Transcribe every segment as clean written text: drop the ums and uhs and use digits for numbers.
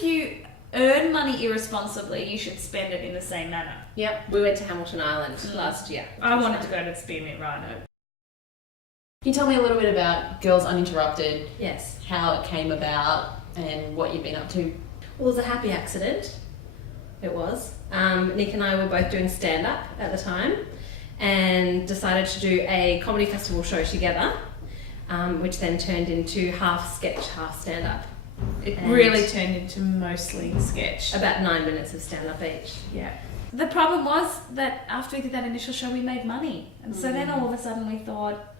if you earn money irresponsibly, you should spend it in the same manner. Yep, we went to Hamilton Island last year. I wanted to go to the Spearmint Rhino. Can you tell me a little bit about Girls Uninterrupted? Yes. How it came about and what you've been up to? Well, it was a happy accident. It was. Nick and I were both doing stand-up at the time and decided to do a comedy festival show together, which then turned into half sketch, half stand-up. It really turned into mostly sketch. About 9 minutes of stand-up each. Yeah. The problem was that after we did that initial show, we made money. And so then all of a sudden we thought,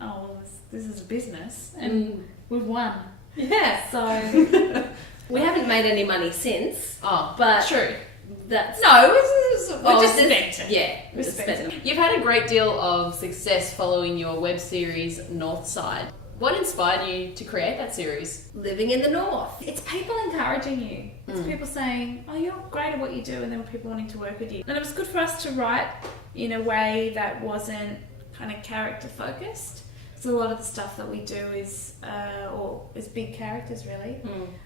oh, well, this is a business. And we've won. Yeah. So we haven't made any money since. Oh, but true. That's... No, we just spent it. Yeah. We spent it. You've had a great deal of success following your web series Northside. What inspired you to create that series? Living in the North. It's people encouraging you. It's people saying, oh, you're great at what you do, and then people wanting to work with you. And it was good for us to write in a way that wasn't kind of character focused. So a lot of the stuff that we do is big characters, really.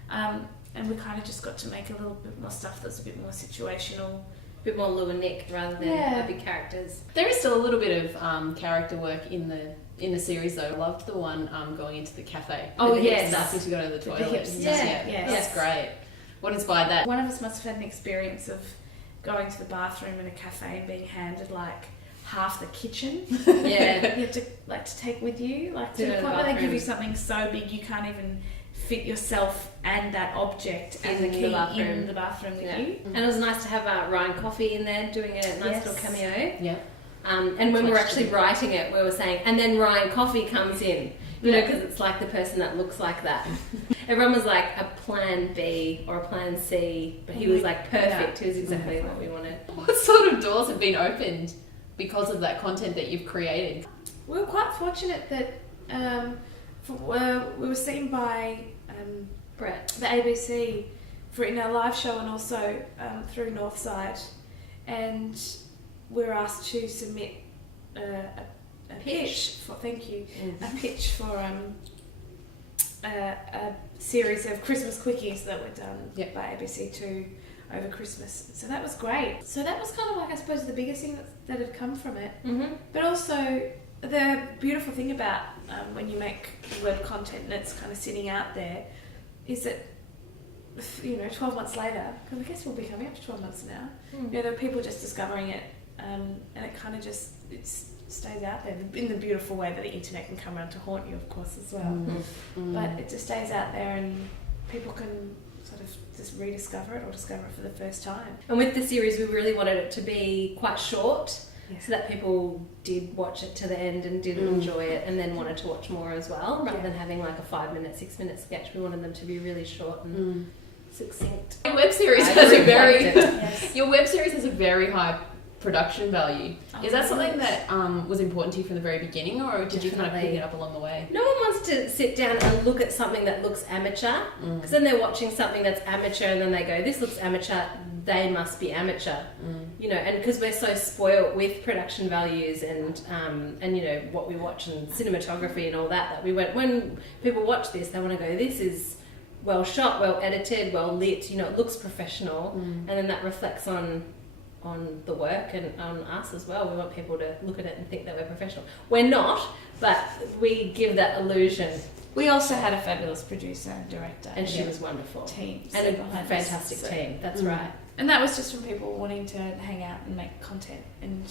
And we kind of just got to make a little bit more stuff that's a bit more situational. A bit more Lou and Nick rather than big characters. There is still a little bit of character work in the series though. I loved the one going into the cafe. Oh, the yes. starting to go to the toilet. hips. Yeah. That's great. What inspired that? One of us must have had an experience of going to the bathroom in a cafe and being handed like half the kitchen. Yeah. You have to take with you, like to To the go to point the where they give bathroom. you something so big you can't even fit yourself and that object and In the the key bathroom. in the bathroom with you. And it was nice to have Ryan Coffey in there doing a nice Yes. little cameo. Yeah. And when we were actually writing it, we were saying, and then Ryan Coffey comes in, you know, because it's like the person that looks like that. Everyone was like a plan B or a plan C, but he was like perfect. He was exactly what we wanted. What sort of doors have been opened because of that content that you've created? We were quite fortunate that we were seen by Brett. the ABC in our live show and also through Northside, and we were asked to submit a pitch for a pitch for a series of Christmas quickies that were done by ABC2 over Christmas. So that was great. So that was kind of like, I suppose, the biggest thing that had come from it. But also the beautiful thing about when you make web content and it's kind of sitting out there is that, you know, 12 months later, because I guess we'll be coming up to 12 months now, you know, there are people just discovering it, and it kind of just stays out there in the beautiful way that the internet can come around to haunt you, of course, as well. But it just stays out there and people can sort of just rediscover it or discover it for the first time. And with the series, we really wanted it to be quite short, so that people did watch it to the end and did enjoy it and then wanted to watch more as well, rather than having like a 5-minute, 6-minute sketch. We wanted them to be really short and succinct. Your web series has a very high production value. Is that something that was important to you from the very beginning, or did you kind of pick it up along the way? No one wants to sit down and look at something that looks amateur, because then they're watching something that's amateur and then they go, this looks amateur, they must be amateur. You know, and because we're so spoiled with production values and you know, what we watch and cinematography and all that we went, when people watch this, they want to go, this is well shot, well edited, well lit, you know, it looks professional, and then that reflects on the work and on us as well. We want people to look at it and think that we're professional. We're not, but we give that illusion. We also had a fabulous producer and director. And she was wonderful. Team. And a fantastic team, that's right. And that was just from people wanting to hang out and make content. And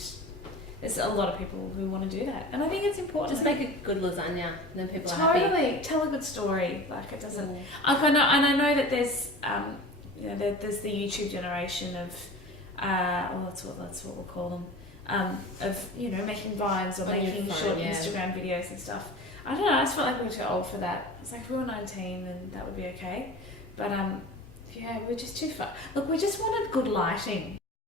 there's a lot of people who want to do that. And I think it's important. Just make a good lasagna and then people are happy. Totally. Tell a good story. Like, it doesn't... I know that there's, you know, there's the YouTube generation of... that's what we'll call them, of, you know, making vines or making short Instagram videos and stuff. I don't know, I just felt like we were too old for that. It's like, if we were 19, then that would be okay. But we're just too far. Look, we just wanted good lighting.